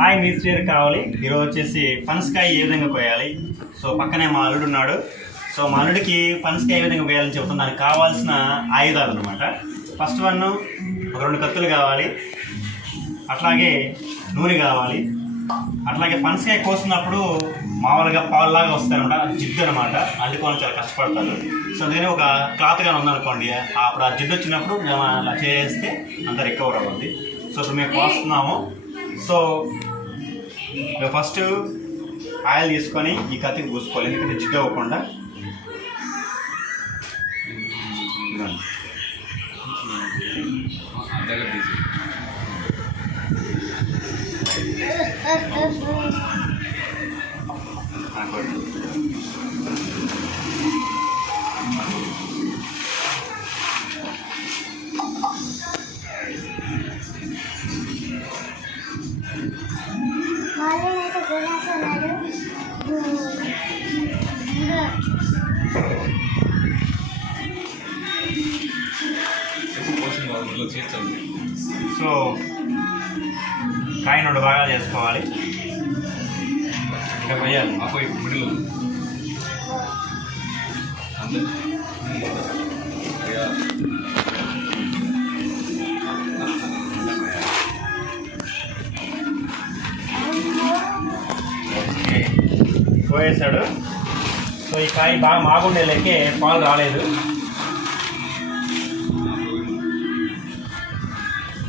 Hi మీరు చీర కావాలి. ఈరోజు వచ్చేసి పనసకాయ ఏ విధంగా కోయాలి. సో పక్కనే మా అల్లుడు ఉన్నాడు. సో మా అల్లుడికి పనసకాయ ఏ విధంగా కోయాలని చెప్తాను. దానికి కావాల్సిన ఆయుధాలు అనమాట. ఫస్ట్ వన్ ఒక 2 కత్తులు కావాలి, అట్లాగే నూనె కావాలి, అట్లాగే పనసకాయ కోసినప్పుడు మామూలుగా పాలులాగా వస్తాయన్నమాట, జిడ్డు అనమాట, అందుకోని చాలా కష్టపడతారు. సో అందుకని ఒక క్లాత్ కానీ ఉందనుకోండి, అప్పుడు ఆ జిడ్డు వచ్చినప్పుడు మేము అలా చేస్తే అంత రికవర్ అవ్వద్ది. సో ఇప్పుడు మేము కోస్తున్నాము. సో ఫస్ట్ ఆయిల్ తీసుకొని ఈ కత్తికి పూసుకోవాలి, ఎందుకంటే జిడ్డు అవ్వకుండా. సో కాయ 2 భాగాలు చేసుకోవాలి. ఇంకా పోయాలి పోయేసాడు. సో ఈ కాయ బాగా మాగుండేలేకే పాలు రాలేదు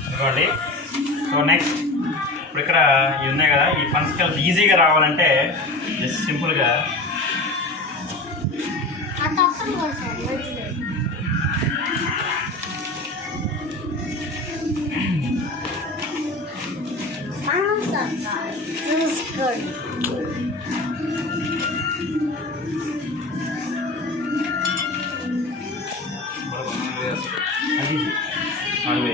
అనుకోండి. సో నెక్స్ట్ ఇప్పుడు ఇక్కడ ఇవి ఉన్నాయి కదా, ఈ పనసకాయలు ఈజీగా రావాలంటే జస్ట్ సింపుల్గా అది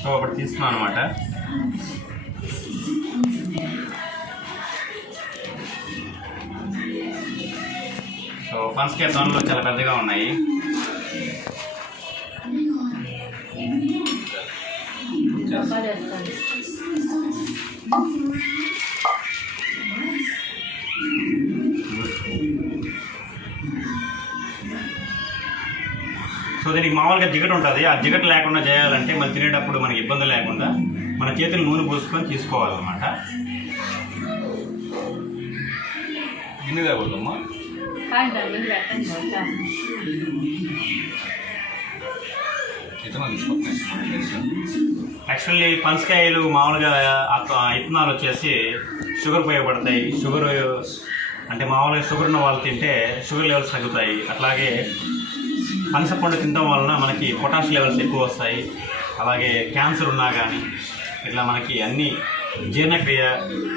సో ఒకటి తీసుకున్నాను అనమాట. సో పనసకాయ తొనలు చాలా పెద్దగా ఉన్నాయి. సో దీనికి మామూలుగా జిగట ఉంటుంది. ఆ జిగట లేకుండా చేయాలంటే మనం తినేటప్పుడు మనకి ఇబ్బంది లేకుండా మన చేతులు నూనె పూసుకొని తీసుకోవాలన్నమాట. గిన్నెదమ్మా యాక్చువల్లీ పనసకాయలు మామూలుగా ఇత్తనాలు వచ్చేసి షుగర్ ఉపయోగపడతాయి. షుగర్ అంటే మామూలుగా షుగర్ ఉన్న వాళ్ళు తింటే షుగర్ లెవెల్స్ తగ్గుతాయి. అట్లాగే పనసపండు తినడం వలన మనకి పొటాష్ లెవెల్స్ ఎక్కువ వస్తాయి. అలాగే క్యాన్సర్ ఉన్నా కానీ ఇట్లా మనకి అన్ని జీర్ణక్రియ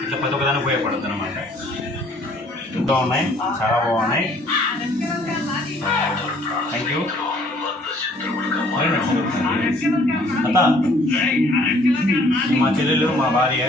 ఇట్లా ప్రతి ఒక్కదానికి ఉపయోగపడుతుంది అనమాట. ఇంకా ఉన్నాయి, చాలా బాగున్నాయి. Thank you. అత్త మా చెల్లెలు, మా భార్య.